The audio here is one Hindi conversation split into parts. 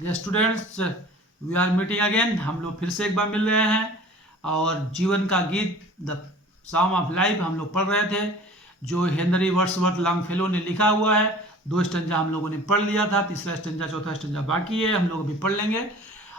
Dear students, we are meeting again. हम लोग फिर से एक बार मिल रहे हैं और जीवन का गीत द सॉन्ग ऑफ लाइफ हम लोग पढ़ रहे थे, जो हेनरी वर्ड्सवर्थ लॉन्गफेलो ने लिखा हुआ है। 2 स्टंजा हम लोगों ने पढ़ लिया था, तीसरा स्टंजा चौथा स्टंजा बाकी है, हम लोग अभी पढ़ लेंगे।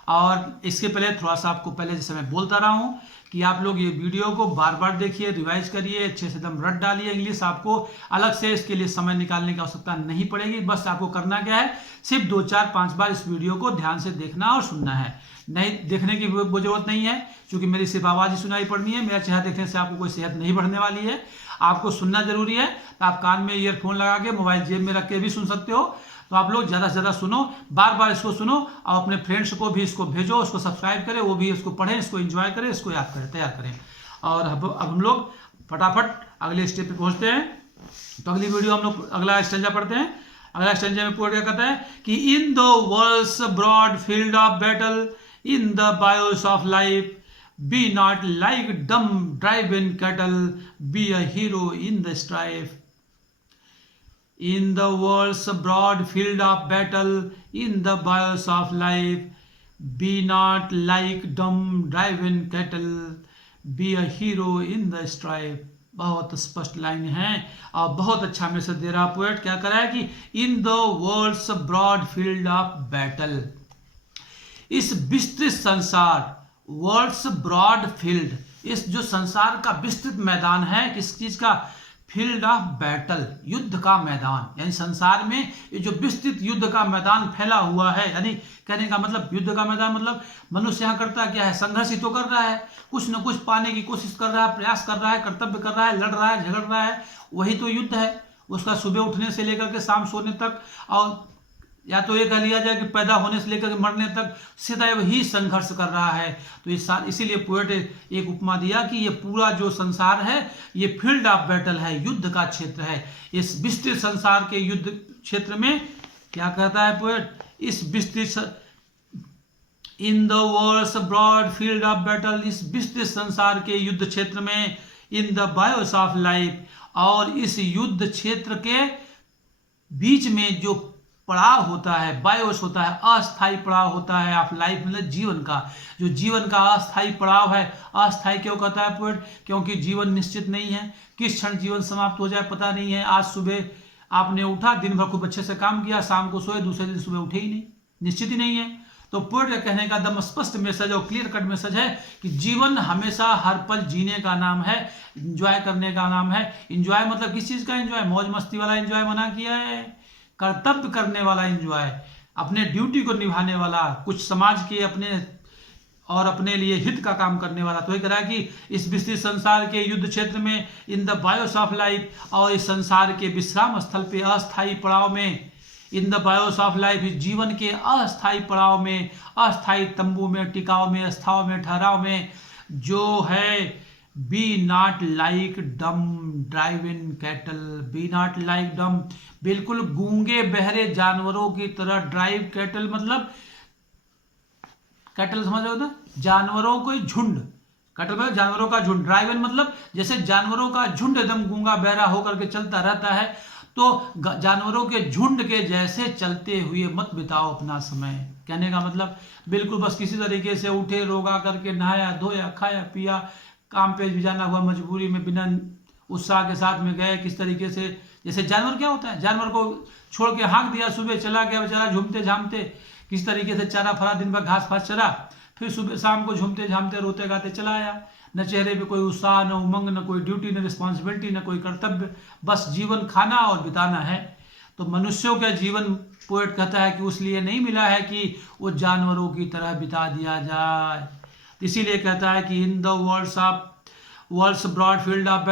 और इसके पहले थोड़ा सा आपको पहले जैसे मैं बोलता रहा हूँ कि आप लोग ये वीडियो को बार बार देखिए, रिवाइज करिए, अच्छे से एकदम रट डालिए इंग्लिश। आपको अलग से इसके लिए समय निकालने की आवश्यकता नहीं पड़ेगी। बस आपको करना क्या है, सिर्फ 2, 4, 5 बार इस वीडियो को ध्यान से देखना और सुनना है। नहीं देखने की जरूरत नहीं है, क्योंकि मेरी सिर्फ आवाज़ ही सुनाई पड़नी है। मेरा चेहरा देखने से आपको कोई सेहत नहीं बढ़ने वाली है। आपको सुनना जरूरी है, तो आप कान में ईयरफोन लगा के मोबाइल जेब में रख के भी सुन सकते हो। तो आप लोग ज़्यादा से ज़्यादा सुनो, बार बार इसको सुनो और अपने फ्रेंड्स को भी इसको भेजो, उसको सब्सक्राइब करें, वो भी इसको पढ़ें, इसको एंजॉय करें, इसको याद करें, तैयार करें। और अब हम लोग फटाफट अगले स्टेप पे पहुंचते हैं। तो अगली वीडियो हम लोग अगला स्टेंजा पढ़ते हैं। अगला स्टेंजा में पूरा क्या कहता है कि in the world's broad field of battle, in the bivouac of life, be not like dumb driven cattle, be a hero in the strife. In the world's broad field of battle, in the bios of life, be not like dumb driven cattle, be a hero in the strife। बहुत स्पष्ट लाइन है और बहुत अच्छा मैसेज दे रहा पोएट। क्या कर रहा है कि in the world's broad field of battle, इस विस्तृत संसार, वर्ल्ड्स ब्रॉड फील्ड, इस जो संसार का विस्तृत मैदान है, किस चीज का, फील्ड ऑफ बैटल, युद्ध का मैदान। यानी संसार में ये जो विस्तृत युद्ध का मैदान फैला हुआ है, यानी कहने का मतलब युद्ध का मैदान मतलब मनुष्य यहाँ करता क्या है, संघर्ष ही तो कर रहा है, कुछ न कुछ पाने की कोशिश कर रहा है, प्रयास कर रहा है, कर्तव्य कर रहा है, लड़ रहा है, झगड़ रहा है, वही तो युद्ध है। उसका सुबह उठने से लेकर के शाम सोने तक, और या तो ये कह लिया जाए कि पैदा होने से लेकर के मरने तक सदैव ही संघर्ष कर रहा है। तो इसीलिए पोएट एक उपमा दिया कि ये पूरा जो संसार है ये फील्ड ऑफ बैटल है, युद्ध का क्षेत्र है। इस विस्तृत संसार के युद्ध क्षेत्र में क्या कहता है पोएट, इस विस्तृत in the world's broad field of battle, इस विस्तृत संसार के युद्ध क्षेत्र में, in the bivouac of life, और इस युद्ध क्षेत्र के बीच में जो पड़ाव होता है, बायोस होता है, अस्थाई पड़ाव होता है ऑफ लाइफ, मतलब जीवन का, जो जीवन का अस्थाई पड़ाव है। अस्थाई क्यों कहता है पोएट, क्योंकि जीवन निश्चित नहीं है, किस क्षण जीवन समाप्त हो जाए पता नहीं है। आज सुबह आपने उठा, दिन भर खूब अच्छे से काम किया, शाम को सोए, दूसरे दिन सुबह उठे ही नहीं, निश्चित ही नहीं है। तो पोएट का कहने का दम स्पष्ट मैसेज और क्लियर कट मैसेज है कि जीवन हमेशा हर पल जीने का नाम है, इंजॉय करने का नाम है। इंजॉय मतलब किस चीज का इंजॉय, मौज मस्ती वाला इंजॉय मना किया है, कर्तव्य करने वाला एंजॉय, अपने ड्यूटी को निभाने वाला, कुछ समाज के अपने और अपने लिए हित का काम करने वाला। तो ये कह रहा है कि इस विस्तृत संसार के युद्ध क्षेत्र में, in the bivouac of life, और इस संसार के विश्राम स्थल पे, अस्थाई पड़ाव में, in the bivouac of life, इस जीवन के अस्थाई पड़ाव में, अस्थाई तंबू में, टिकाव में, अस्थाव में, ठहराव में, जो है B not like dumb driven cattle, be not like dumb, बिल्कुल गूंगे बहरे जानवरों की तरह, ड्राइव कैटल मतलब कैटल समझ रहे हो ना, जानवरों को झुंड, कैटल मतलब जानवरों का झुंड, ड्राइविन मतलब जैसे जानवरों का झुंड एकदम गूंगा बहरा होकर के चलता रहता है, तो जानवरों के झुंड के जैसे चलते हुए मत बिताओ अपना समय। कहने का मतलब बिल्कुल बस किसी तरीके से उठे, रोगा करके, नहाया धोया, खाया पिया, काम पे भी जाना हुआ मजबूरी में, बिना उत्साह के साथ में गए, किस तरीके से, जैसे जानवर क्या होता है, जानवर को छोड़ के हाँक दिया, सुबह चला गया बेचारा झूमते झामते, किस तरीके से चारा फरा, दिन भर घास फास चरा, फिर सुबह शाम को झूमते झामते रोते गाते चला आया। न चेहरे पे कोई उत्साह, न उमंग, न कोई ड्यूटी, न रिस्पॉन्सिबिलिटी, न कोई कर्तव्य, बस जीवन खाना और बिताना है। तो मनुष्यों का जीवन पोएट कहता है कि उस लिए नहीं मिला है कि वो जानवरों की तरह बिता दिया जाए। इसीलिए कहता है कि in the world's broad field of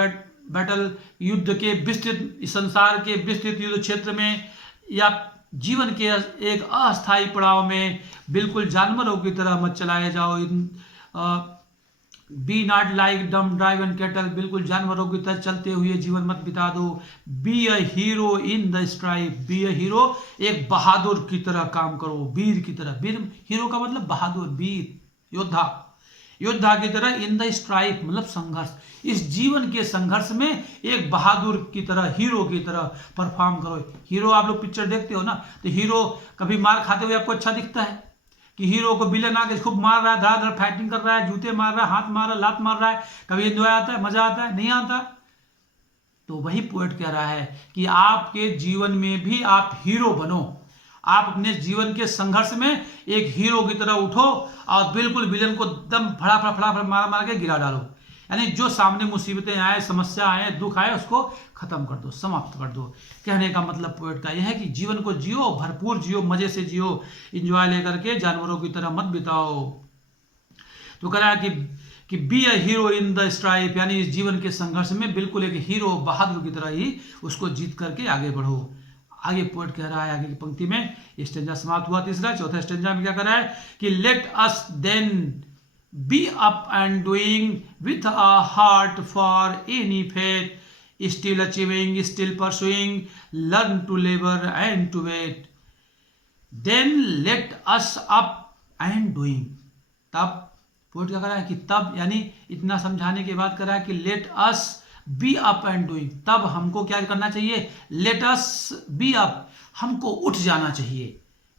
battle, युद्ध के विस्तृत, संसार के विस्तृत युद्ध क्षेत्र में, या जीवन के एक अस्थाई पड़ाव में, बिल्कुल जानवरों की तरह मत चलाए जाओ। Be not like dumb driven cattle, बिल्कुल जानवरों की तरह चलते हुए जीवन मत बिता दो। B a hero in the strife, B a hero, एक बहादुर की तरह काम करो, वीर की तरह। वीर, हीरो का मतलब बहादुर, वीर, योद्धा। योद्धा की तरह इन द स्ट्राइफ मतलब संघर्ष, इस जीवन के संघर्ष में एक बहादुर की तरह, हीरो की तरह परफॉर्म करो। हीरो आप लोग पिक्चर देखते हो ना, तो हीरो कभी मार खाते हुए आपको अच्छा दिखता है कि हीरो को विलन आके खूब मार रहा है, धड़ाधड़ फाइटिंग कर रहा है, जूते मार रहा है, हाथ मार रहा है, लात मार रहा है, कभी एंजॉय आता है, मजा आता है? नहीं आता। तो वही पोएट कह रहा है कि आपके जीवन में भी आप हीरो बनो। आप अपने जीवन के संघर्ष में एक हीरो की तरह उठो और बिल्कुल विलन को दम फटाफट मार मार के गिरा डालो। यानी जो सामने मुसीबतें आए, समस्या आए, दुख आए, उसको खत्म कर दो, समाप्त कर दो। कहने का मतलब पोएट का यह है कि जीवन को जियो, भरपूर जियो, मजे से जियो, इंजॉय लेकर के जानवरों की तरह मत बिताओ। तो कह रहा है कि B a hero in the strife, यानी इस जीवन के संघर्ष में बिल्कुल एक हीरो, बहादुर की तरह ही उसको जीत करके आगे बढ़ो। आगे पोएट कह रहा है आगे की पंक्ति में, स्टेंजा समाप्त हुआ तीसरा। चौथा स्टेंजा में क्या कर रहा है कि let us then be up and doing with a heart for any fate, still achieving, still pursuing, learn to labour and to wait, then let us up and doing. तब पोएट क्या कर रहा है कि तब, यानी इतना समझाने के बाद कर रहा है कि let us B up and doing, तब हमको क्या करना चाहिए? लेट अस बी अप, हमको उठ जाना चाहिए।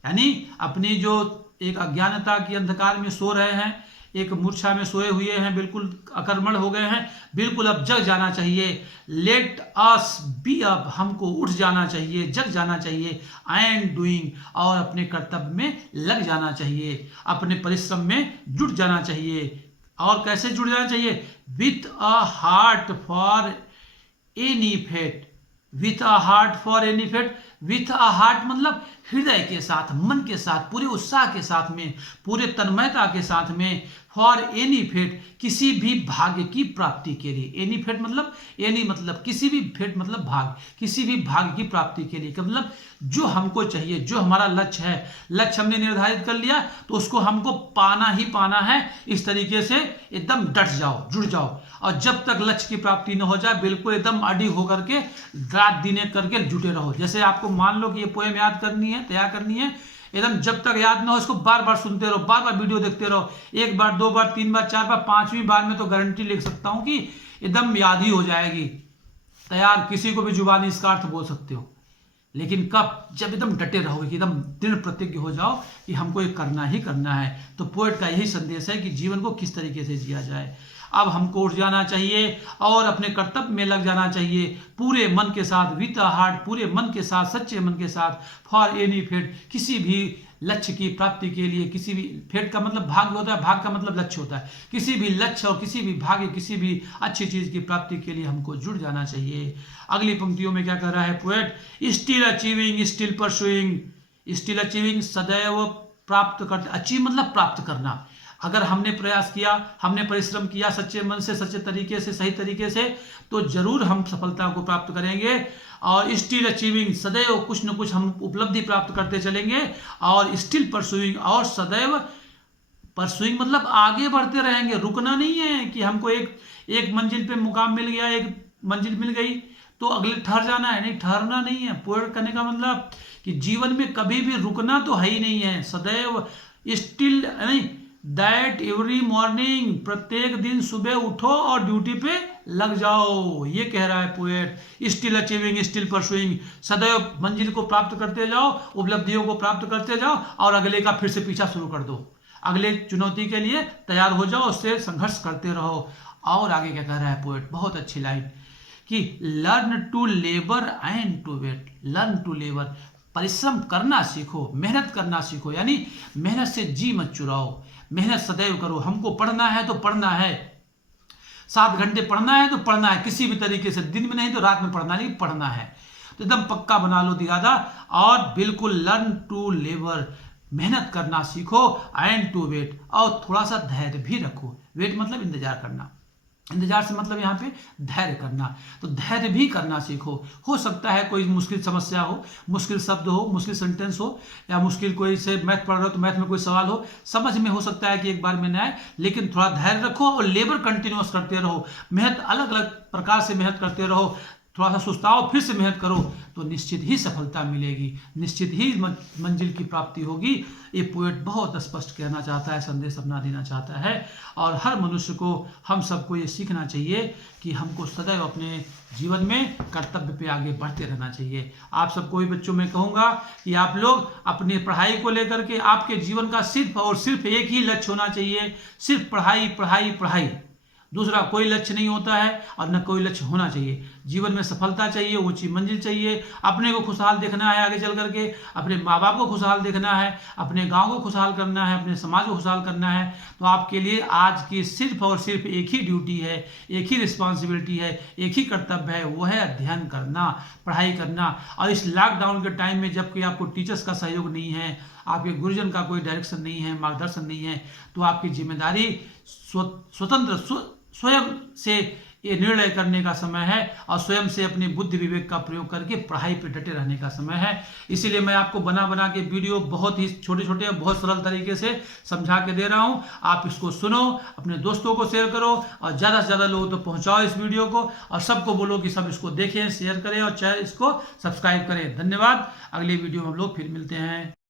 यानी अपनी जो एक अज्ञानता की अंधकार में सो रहे हैं, एक मूर्छा में सोए हुए हैं, बिल्कुल अकर्मण हो गए हैं, बिल्कुल अब जग जाना चाहिए। लेट अस बी अप, हमको उठ जाना चाहिए, जग जाना चाहिए, एंड डूइंग, और अपने कर्तव्य में लग जाना चाहिए, अपने परिश्रम में जुट जाना चाहिए। और कैसे जुड़ जाना चाहिए? With a heart for any fate, with a heart for any fate, with a heart मतलब हृदय के साथ, मन के साथ, पूरे उत्साह के साथ में, पूरे तन्मयता के साथ में, फॉर एनी फेट, किसी भी भाग्य की प्राप्ति के लिए। एनी फेट मतलब, एनी मतलब किसी भी, फेट मतलब भाग, किसी भी भाग्य की प्राप्ति के लिए, मतलब जो हमको चाहिए, जो हमारा लक्ष्य है, लक्ष्य हमने निर्धारित कर लिया तो उसको हमको पाना ही पाना है। इस तरीके से एकदम डट जाओ, जुड़ जाओ, और जब तक लक्ष्य की प्राप्ति न हो जाए बिल्कुल एकदम अडिग होकर के रात दिन करके जुटे रहो। जैसे आपको मान लो कि ये पोएम याद करनी है, तैयार करनी है, एकदम जब तक याद ना हो इसको बार बार सुनते रहो, बार बार वीडियो देखते रहो, एक बार, दो बार, तीन बार, चार बार, पांचवी बार में तो गारंटी लिख सकता हूं कि एकदम याद ही हो जाएगी। तैयार, किसी को भी जुबानी इसका अर्थ बोल सकते हो, लेकिन कब? जब एकदम डटे रहोगे कि एकदम दृढ़ प्रतिज्ञ हो जाओ कि हमको ये करना ही करना है। तो पोएट का यही संदेश है कि जीवन को किस तरीके से जिया जाए। अब हमको उठ जाना चाहिए और अपने कर्तव्य में लग जाना चाहिए पूरे मन के साथ, विथ अ हार्ट, पूरे मन के साथ, सच्चे मन के साथ, फॉर एनी फेट, किसी भी लक्ष्य की प्राप्ति के लिए, किसी भी, फेट का मतलब भाग्य होता है, भाग्य का मतलब लक्ष्य होता है, किसी भी लक्ष्य और किसी भी भाग्य, किसी भी अच्छी चीज की प्राप्ति के लिए हमको जुड़ जाना चाहिए। अगली पंक्तियों में क्या कर रहा है poet? Still achieving, still pursuing, still achieving, सदैव प्राप्त करते, अचीव मतलब प्राप्त करना। अगर हमने प्रयास किया, हमने परिश्रम किया सच्चे मन से, सच्चे तरीके से, सही तरीके से, तो जरूर हम सफलता को प्राप्त करेंगे। और स्टिल अचीविंग, सदैव कुछ न कुछ हम उपलब्धि प्राप्त करते चलेंगे। और स्टिल परसुइंग, और सदैव परसुइंग मतलब आगे बढ़ते रहेंगे, रुकना नहीं है कि हमको एक मंजिल पे मुकाम मिल गया, एक मंजिल मिल गई तो अगले ठहर जाना है, नहीं, ठहरना नहीं है। पोएट करने का मतलब कि जीवन में कभी भी रुकना तो है ही नहीं है, सदैव स्टिल, नहीं, दैट एवरी मॉर्निंग, प्रत्येक दिन सुबह उठो और ड्यूटी पे लग जाओ, ये कह रहा है poet. Still achieving, still pursuing, सदैव मंजिल को प्राप्त करते जाओ, उपलब्धियों को प्राप्त करते जाओ, और अगले का फिर से पीछा शुरू कर दो, अगले चुनौती के लिए तैयार हो जाओ, उससे संघर्ष करते रहो। और आगे क्या कह रहा है पोएट, बहुत अच्छी लाइन, कि learn to labour and to wait, learn to labour, परिश्रम करना सीखो, मेहनत करना सीखो, यानी मेहनत से जी मत चुराओ, मेहनत सदैव करो। हमको पढ़ना है तो पढ़ना है, 7 घंटे पढ़ना है तो पढ़ना है, किसी भी तरीके से, दिन में नहीं तो रात में पढ़ना, नहीं पढ़ना है तो एकदम पक्का बना लो इरादा। और बिल्कुल लर्न टू लेबर, मेहनत करना सीखो, एंड टू वेट, और थोड़ा सा धैर्य भी रखो। वेट मतलब इंतजार करना, इंतजार से मतलब यहाँ पे धैर्य करना, तो धैर्य भी करना सीखो। हो सकता है कोई मुश्किल समस्या हो, मुश्किल शब्द हो, मुश्किल सेंटेंस हो, या मुश्किल कोई से मैथ पढ़ रहे हो तो मैथ में कोई सवाल हो, समझ में हो सकता है कि एक बार में न आए, लेकिन थोड़ा धैर्य रखो और लेबर कंटिन्यूअस करते रहो, मेहनत अलग अलग प्रकार से मेहनत करते रहो, थोड़ा सा सुस्ताओ, फिर से मेहनत करो, तो निश्चित ही सफलता मिलेगी, निश्चित ही मंजिल की प्राप्ति होगी। ये पोएट बहुत स्पष्ट कहना चाहता है, संदेश अपना देना चाहता है। और हर मनुष्य को, हम सबको ये सीखना चाहिए कि हमको सदैव अपने जीवन में कर्तव्य पे आगे बढ़ते रहना चाहिए। आप सबको भी बच्चों में कहूँगा कि आप लोग अपनी पढ़ाई को लेकर के, आपके जीवन का सिर्फ और सिर्फ एक ही लक्ष्य होना चाहिए, सिर्फ पढ़ाई पढ़ाई पढ़ाई। दूसरा कोई लक्ष्य नहीं होता है और न कोई लक्ष्य होना चाहिए। जीवन में सफलता चाहिए, ऊंची मंजिल चाहिए, अपने को खुशहाल देखना है, आगे चल करके अपने माँ बाप को खुशहाल देखना है, अपने गांव को खुशहाल करना है, अपने समाज को खुशहाल करना है। तो आपके लिए आज की सिर्फ और सिर्फ एक ही ड्यूटी है, एक ही रिस्पॉन्सिबिलिटी है, एक ही कर्तव्य है, वो है अध्ययन करना, पढ़ाई करना। और इस लॉकडाउन के टाइम में जबकि आपको टीचर्स का सहयोग नहीं है, आपके गुरुजन का कोई डायरेक्शन नहीं है, मार्गदर्शन नहीं है, तो आपकी जिम्मेदारी स्वतंत्र स्वयं से ये निर्णय करने का समय है और स्वयं से अपने बुद्धि विवेक का प्रयोग करके पढ़ाई पर डटे रहने का समय है। इसीलिए मैं आपको बना बना के वीडियो बहुत ही छोटे छोटे बहुत सरल तरीके से समझा के दे रहा हूँ। आप इसको सुनो, अपने दोस्तों को शेयर करो और ज़्यादा से ज़्यादा लोगों तक पहुँचाओ इस वीडियो को, और सबको बोलो कि सब इसको देखें, शेयर करें और चाहे इसको सब्सक्राइब करें। धन्यवाद। अगले वीडियो में हम लोग फिर मिलते हैं।